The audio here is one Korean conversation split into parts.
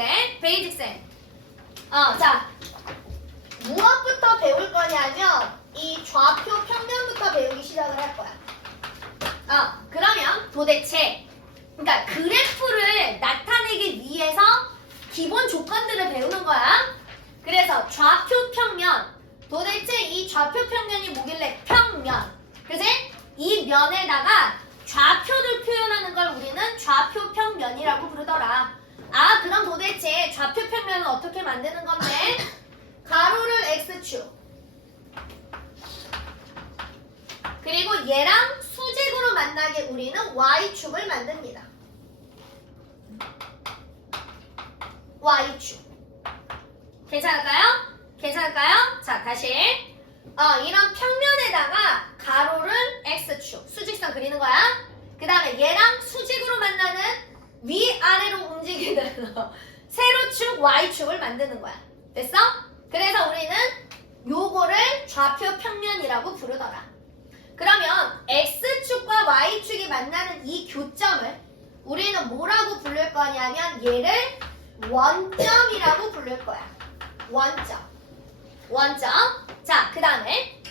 있는데 베이직쌤. 자 무엇부터 배울 거냐면 이 좌표 평면부터 배우기 시작을 할 거야. 그러면 도대체 그러니까 그래프를 나타내기 위해서 기본 조건들을 배우는 거야. 그래서 좌표 평면. 도대체 이 좌표 평면이 뭐길래 평면. 그지? 이 면에다가 좌표를 표현하는 걸 우리는 좌표 평면이라고 부르더라. 그럼 도대체 좌표 평면은 어떻게 만드는 건데? 가로를 X축. 그리고 얘랑 수직으로 만나게 우리는 Y축을 만듭니다. Y축. 괜찮을까요? 괜찮을까요? 자, 다시. 이런 평면에다가 가로를 X축, 수직선 그리는 거야. 그 다음에 얘랑 수직으로 만나는 위아래로 움직이는 세로축, Y축을 만드는 거야. 됐어? 그래서 우리는 요거를 좌표 평면이라고 부르더라. 그러면 X축과 Y축이 만나는 이 교점을 우리는 뭐라고 부를 거냐면 얘를 원점이라고 부를 거야. 원점. 자, 그 다음에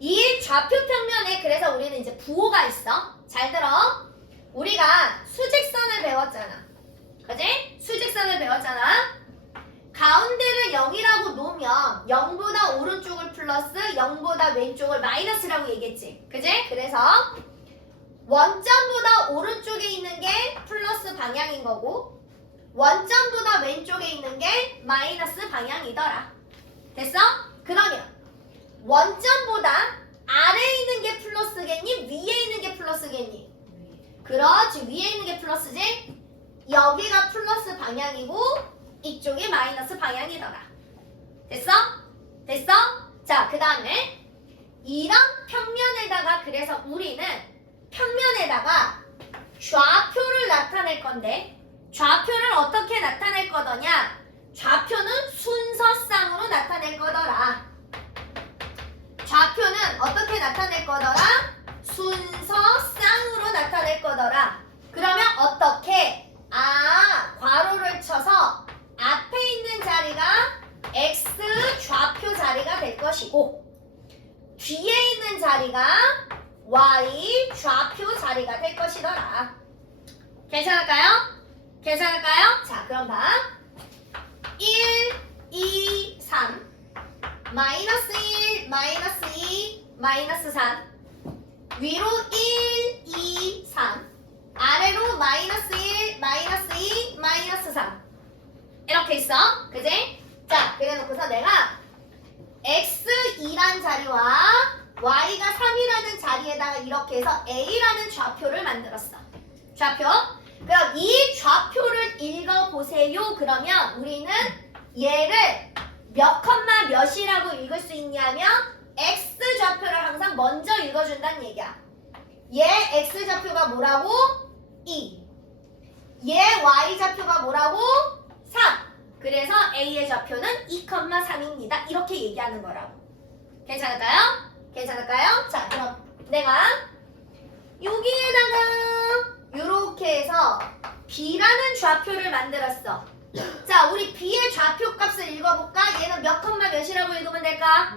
이 좌표 평면에 그래서 우리는 이제 부호가 있어. 잘 들어. 우리가 수직선을 배웠잖아. 그지? 수직선을 배웠잖아. 가운데를 0이라고 놓으면 0보다 오른쪽을 플러스 0보다 왼쪽을 마이너스라고 얘기했지. 그지? 그래서 원점보다 오른쪽에 있는 게 플러스 방향인 거고 원점보다 왼쪽에 있는 게 마이너스 방향이더라. 됐어? 그러면 원점보다 아래에 있는 게 플러스겠니? 위에 있는 게 플러스겠니? 그렇지. 위에 있는 게 플러스지? 여기가 플러스 방향이고 이쪽이 마이너스 방향이더라. 됐어? 됐어? 자, 그 다음에 이런 평면에다가 그래서 우리는 평면에다가 좌표를 나타낼 건데 좌표를 어떻게 나타낼 거더냐? 좌표는 순서상으로 나타낼 거더라. 좌표는 어떻게 나타낼 거더라? 순서상으로 나타낼 거더라. 그러면 어떻게? 괄호를 쳐서 앞에 있는 자리가 X 좌표 자리가 될 것이고 뒤에 있는 자리가 Y 좌표 자리가 될 것이더라. 괜찮을까요? 괜찮을까요? 자, 그럼 봐. 1, 2, 3 마이너스 1, 마이너스 2, 마이너스 3 위로 1, 2, 3 아래로 마이너스 1, 마이너스 2, 마이너스 3 이렇게 있어. 그지? 자, 그래놓고서 내가 X2란 자리와 Y가 3이라는 자리에다가 이렇게 해서 A라는 좌표를 만들었어. 좌표. 그럼 이 좌표를 읽어보세요. 그러면 우리는 얘를 몇 컴마 몇이라고 읽을 수 있냐면 X 좌표를 항상 먼저 읽어준다는 얘기야. 얘 X 좌표가 뭐라고? 2. 얘 Y 좌표가 뭐라고? 3. 그래서 A의 좌표는 2,3입니다. 이렇게 얘기하는 거라고. 괜찮을까요? 괜찮을까요? 자, 그럼 내가 여기에다가 이렇게 해서 B라는 좌표를 만들었어. 자, 우리 B의 좌표 값을 읽어볼까? 얘는 몇 컴마 몇이라고 읽으면 될까?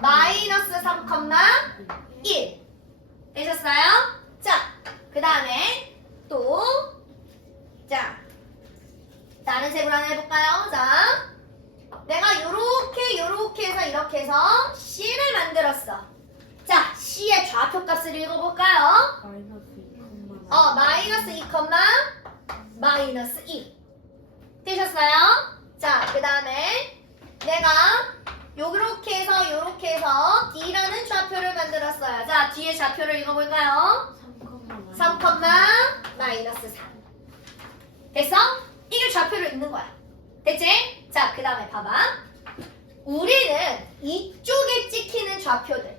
마이너스 3,1 되셨어요? 자, 그 다음에 또 자, 다른 색으로 하나 해볼까요? 자, 내가 요렇게 해서 이렇게 해서 C를 만들었어. 자, C의 좌표 값을 읽어볼까요? 마이너스 2, 마이너스 2 되셨어요? 자, 그 다음에 내가 요렇게 해서 D라는 좌표를 만들었어요. 자, D의 좌표를 읽어볼까요? 3, 마이너스 3 됐어? 이게 좌표를 읽는 거야. 됐지? 자, 그 다음에 봐봐. 우리는 이쪽에 찍히는 좌표들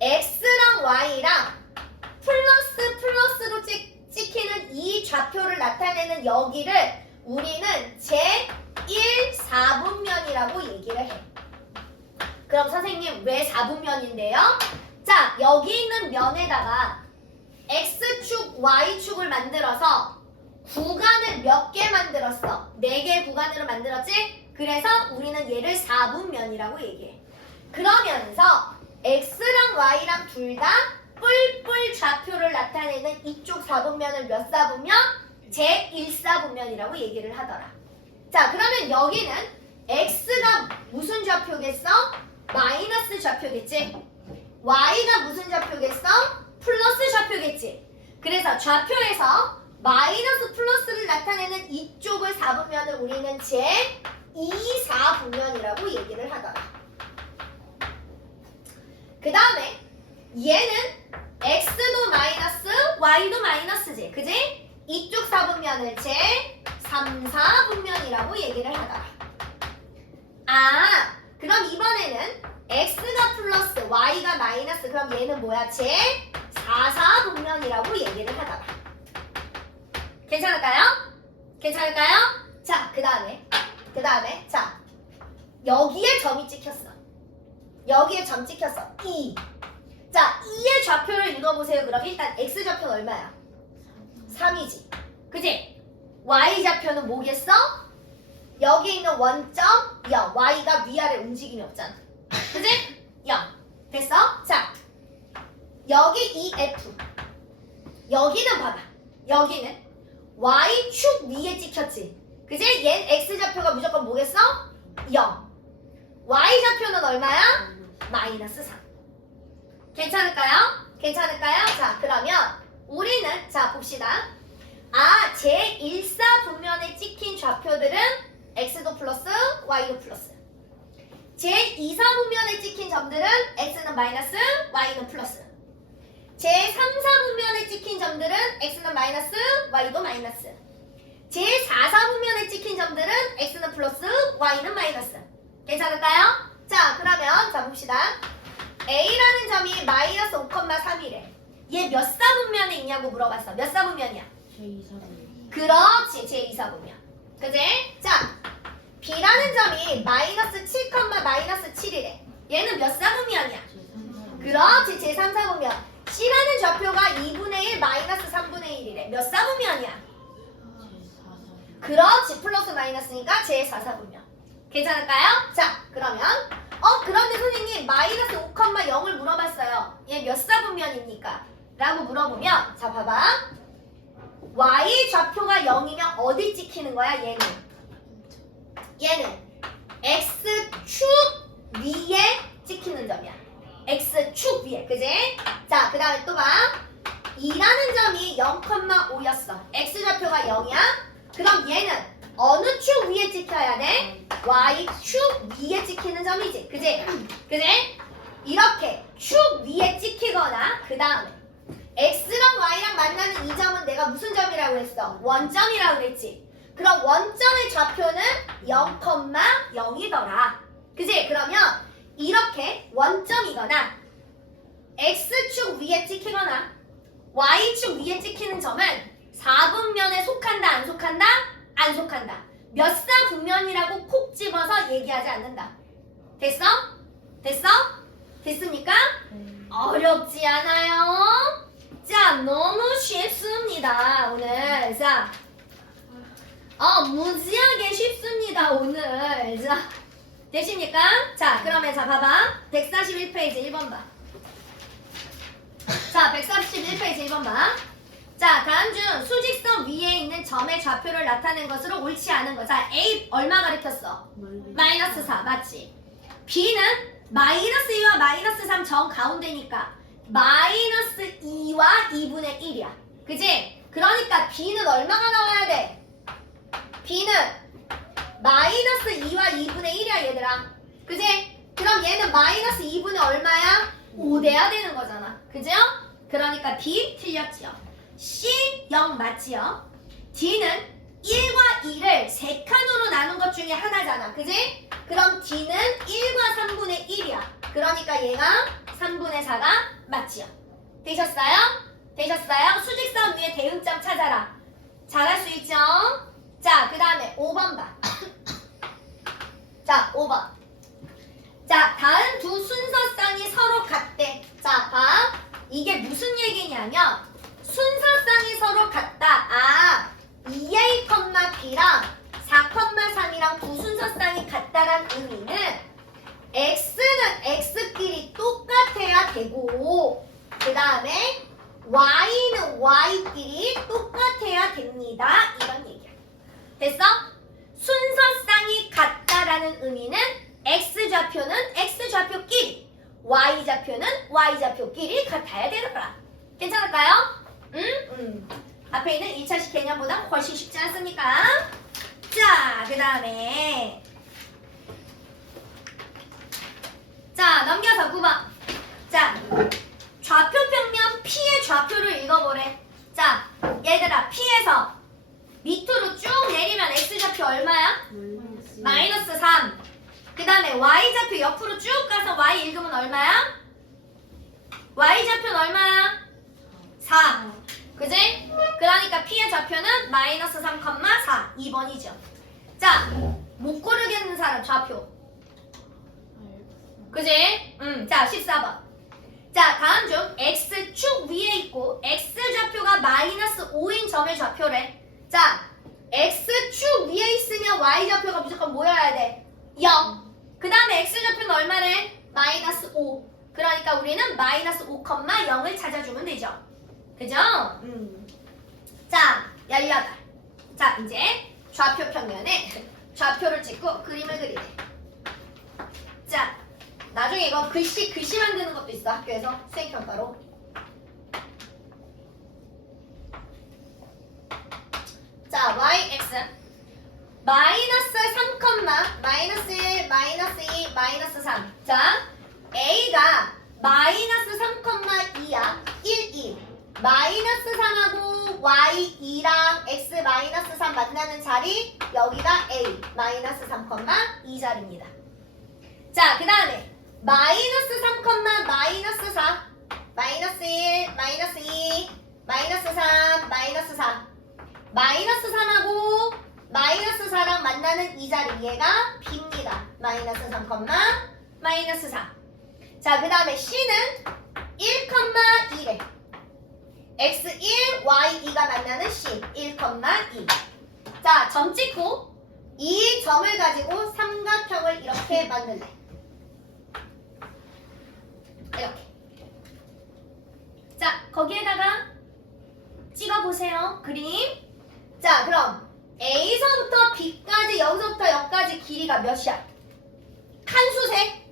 X랑 Y랑 플러스로 찍히는 이 좌표를 나타내는 여기를 우리는 제1 4분면이라고 얘기를 해. 그럼 선생님 왜 4분면인데요? 자, 여기 있는 면에다가 X축, Y축을 만들어서 구간을 몇 개 만들었어? 4개 구간으로 만들었지? 그래서 우리는 얘를 4분면이라고 얘기해. 그러면서 x랑 y랑 둘 다 뿔뿔 좌표를 나타내는 이쪽 4분면을 몇 4분면? 제1사분면이라고 얘기를 하더라. 자, 그러면 여기는 x가 무슨 좌표겠어? 마이너스 좌표겠지? y가 무슨 좌표겠어? 플러스 좌표겠지? 그래서 좌표에서 마이너스 플러스를 나타내는 이쪽을 4분면을 우리는 제2사분면이라고 얘기를 하더라. 그 다음에 얘는 x도 마이너스 y도 마이너스지, 그지? 이쪽 4분면을 제3사분면이라고 얘기를 하더라. 아, 그럼 이번에는 x가 플러스 y가 마이너스, 그럼 얘는 뭐야? 제4사분면이라고 얘기를 하더라. 괜찮을까요? 괜찮을까요? 자, 그 다음에 자, 여기에 점이 찍혔어. 여기에 점 찍혔어. 2. 자, 2의 좌표를 읽어보세요. 그럼 일단 x좌표는 얼마야? 3이지. 그지? y좌표는 뭐겠어? 여기 있는 원점 0. y가 위아래 움직임이 없잖아. 그지? 0. 됐어? 자, 여기 이 f. 여기는 봐봐. 여기는 y축 위에 찍혔지. 그지? 얘는 x좌표가 무조건 뭐겠어? 0. y좌표는 얼마야? 마이너스 3. 괜찮을까요? 괜찮을까요? 자, 그러면 우리는 자 봅시다. 아, 제1사분면에 찍힌 좌표들은 x도 플러스 y도 플러스. 제2사분면에 찍힌 점들은 x는 마이너스 y는 플러스. 제3사분면에 찍힌 점들은 x는 마이너스 y도 마이너스. 제4사분면에 찍힌 점들은 x는 플러스 y는 마이너스. 괜찮을까요? 자, 그러면 자 봅시다. A라는 점이 마이너스 5,3이래. 얘 몇 사분면에 있냐고 물어봤어. 몇 사분면이야? 제2사분면. 그렇지, 제2사분면. 그지? 자, B라는 점이 마이너스 7, 마이너스 7이래. 얘는 몇 사분면이야? 제3사분면. 그렇지, 제3사분면. C라는 좌표가 2분의 1, 마이너스 3분의 1이래. 몇 사분면이야? 제4사분면. 그렇지, 플러스 마이너스니까 제4사분면. 괜찮을까요? 자, 그러면 그런데 선생님 마이너스 5,0을 물어봤어요. 얘 몇 사분면입니까? 라고 물어보면 자, 봐봐. y 좌표가 0이면 어디 찍히는 거야? 얘는 x축 위에 찍히는 점이야. x축 위에, 그지? 자, 그 다음에 또 봐. 2라는 점이 0,5였어. x좌표가 0이야? 그럼 얘는 어느 축 위에 찍혀야 돼? y축 위에 찍히는 점이지. 그지? 그지? 이렇게 축 위에 찍히거나 그 다음에 x랑 y랑 만나는 이 점은 내가 무슨 점이라고 했어? 원점이라고 그랬지. 그럼 원점의 좌표는 0,0이더라. 그지? 그러면 이렇게 원점이거나 x축 위에 찍히거나 y축 위에 찍히는 점은 4분면에 속한다, 안 속한다? 안 속한다. 몇 사분면이라고 콕 집어서 얘기하지 않는다. 됐어? 됐어? 됐습니까? 어렵지 않아요? 자, 너무 쉽습니다, 오늘. 자, 무지하게 쉽습니다, 오늘. 자, 되십니까? 자, 그러면 자, 봐봐. 141페이지 1번 봐. 자, 141페이지 1번 봐. 자, 다음 중 수직선 위에 있는 점의 좌표를 나타낸 것으로 옳지 않은 거. 자, A 얼마 가리켰어? 마이너스 4, 맞지? B는 마이너스 2와 마이너스 3 점 가운데니까 마이너스 2와 2분의 1이야. 그지? 그러니까 B는 얼마가 나와야 돼? B는 마이너스 2와 2분의 1이야, 얘들아. 그지? 그럼 얘는 마이너스 2분의 얼마야? 5 돼야 되는 거잖아. 그죠? 그러니까 B 틀렸지요. C 0 맞지요? D는 1과 2를 3칸으로 나눈 것 중에 하나잖아. 그지? 그럼 D는 1과 3분의 1이야. 그러니까 얘가 3분의 4가 맞지요. 되셨어요? 되셨어요? 수직선 위에 대응점 찾아라. 잘할 수 있죠? 자, 그 다음에 5번 봐. 자, 5번. 자, 다음 두 순서쌍이 서로 같대. 자, 봐. 이게 무슨 얘기냐면 순서쌍이 서로 같다. 아, 2a, b랑 4, 3이랑 부순서쌍이 같다란 의미는 x는 x끼리 똑같아야 되고 그 다음에 y는 y끼리 똑같아야 됩니다. 이런 얘기야. 됐어? 순서쌍이 같다라는 의미는 x좌표는 x좌표끼리 y좌표는 y좌표끼리 같아야 되는 거야. 괜찮을까요? 앞에 있는 2차식 개념보다 훨씬 쉽지 않습니까? 자, 그 다음에 자, 넘겨서 9번. 자, 좌표평면 P의 좌표를 읽어보래. 자, 얘들아, P에서 밑으로 쭉 내리면 X좌표 얼마야? 마이너스 3. 그 다음에 Y좌표 옆으로 쭉 가서 Y 읽으면 얼마야? Y좌표는 얼마야? 4. 그지? 그러니까 P의 좌표는 마이너스 3, 4. 2번이죠. 자, 못 고르겠는 사람 좌표. 그지? 자, 14번. 자, 다음 중 X축 위에 있고 X좌표가 마이너스 5인 점의 좌표래. 자, X축 위에 있으면 Y좌표가 무조건 뭐여야 돼? 0. 그 다음에 X좌표는 얼마래? 마이너스 5. 그러니까 우리는 마이너스 5,0을 찾아주면 되죠. 그죠? 자, 18. 자, 이제 좌표 평면에 좌표를 찍고 그림을 그리래. 자, 나중에 이거 글씨 만드는 것도 있어. 학교에서 수행평가로. 자, yx 마이너스 3, 마이너스 1, 마이너스 2, 마이너스 3. 자, a가 마이너스 3, 2야. 1, 2. 마이너스 3하고 y 2랑 x 마이너스 3 만나는 자리 여기가 a 마이너스 3, 2 자리입니다. 자, 그 다음에 마이너스 3, 마이너스 4 마이너스 1, 마이너스 2, 마이너스 3, 마이너스 4 마이너스 3하고 마이너스 4랑 만나는 이 자리 얘가 b입니다. 마이너스 3, 마이너스 4. 자, 그 다음에 c는 1, 1에 x1, y2가 만나는 c 1, 2. 자, 점 찍고 이 점을 가지고 삼각형을 이렇게 만들래. 이렇게. 자, 거기에다가 찍어보세요. 그림. 자, 그럼 A서부터 B까지 여기서부터 여기까지 길이가 몇이야? 칸수색.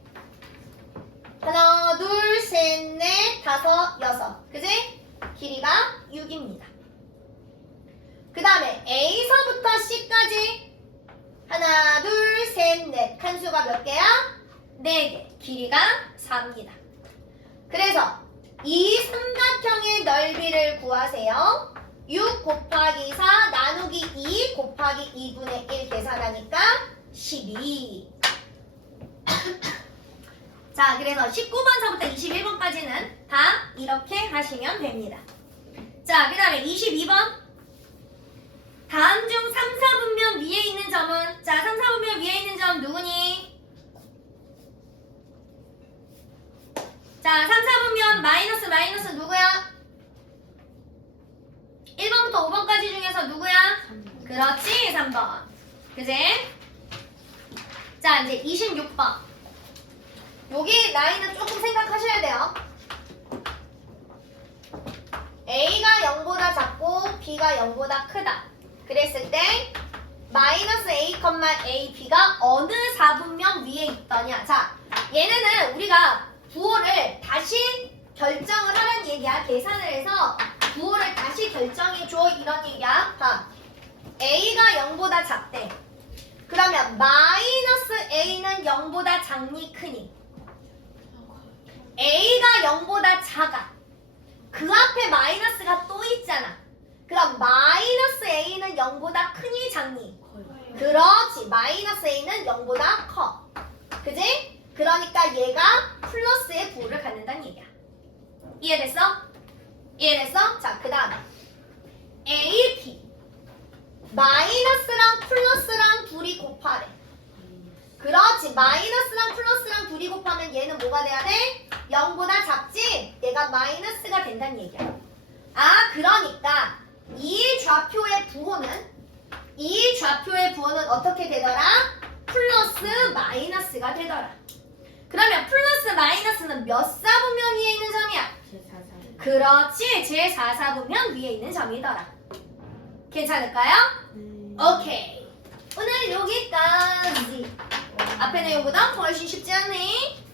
하나, 둘, 셋, 넷, 다섯, 여섯. 그지? 길이가 6입니다. 그 다음에 A서부터 C까지 하나, 둘, 셋, 넷. 칸수가 몇 개야? 4개. 길이가 4입니다. 그래서 이 삼각형의 넓이를 구하세요. 6 곱하기 4 나누기 2 곱하기 2분의 1 계산하니까 12. 자, 그래서 19번서부터 21번까지는 다 이렇게 하시면 됩니다. 자, 그 다음에 22번. 다음 중 3, 4분면 위에 있는 점은, 자, 3, 4분면 위에 있는 점 누구니? 자, 3, 4분면 마이너스 누구야? 1번부터 5번까지 중에서 누구야? 그렇지, 3번. 그지? 자, 이제 26번. 여기 라인은 조금 생각하셔야 돼요. A가 0보다 작고 B가 0보다 크다. 그랬을 때 마이너스 A, A, B가 어느 4분면 위에 있더냐. 자, 얘네는 우리가 부호를 다시 결정을 하라는 얘기야. 계산을 해서 부호를 다시 결정해줘 이런 얘기야. 봐. A가 0보다 작대. 그러면 마이너스 A는 0보다 작니 크니? A가 0보다 작아. 그 앞에 마이너스가 또 있잖아. 그럼 마이너스 A는 0보다 크니 작니? 그렇지. 마이너스 A는 0보다 커. 그지? 그러니까 얘가 플러스의 부호를 갖는다는 얘기야. 이해됐어? 이해됐어? 자, 그 다음에 A, B 마이너스랑 플러스랑 둘이 곱하래. 그렇지. 마이너스랑 플러스랑 둘이 곱하면 얘는 뭐가 돼야 돼? 0보다 작지? 얘가 마이너스가 된다는 얘기야. 아, 그러니까 이 좌표의 부호는 어떻게 되더라? 플러스 마이너스가 되더라. 그러면 플러스 마이너스는 몇 사분면 위에 있는 점이야? 제4사분. 그렇지. 제4사분면 위에 있는 점이더라. 괜찮을까요? 네. 오케이. 오늘 여기까지. 앞에 내용보다 훨씬 쉽지 않니?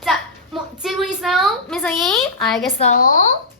자, 뭐 질문 있어요? 민성이? 알겠어.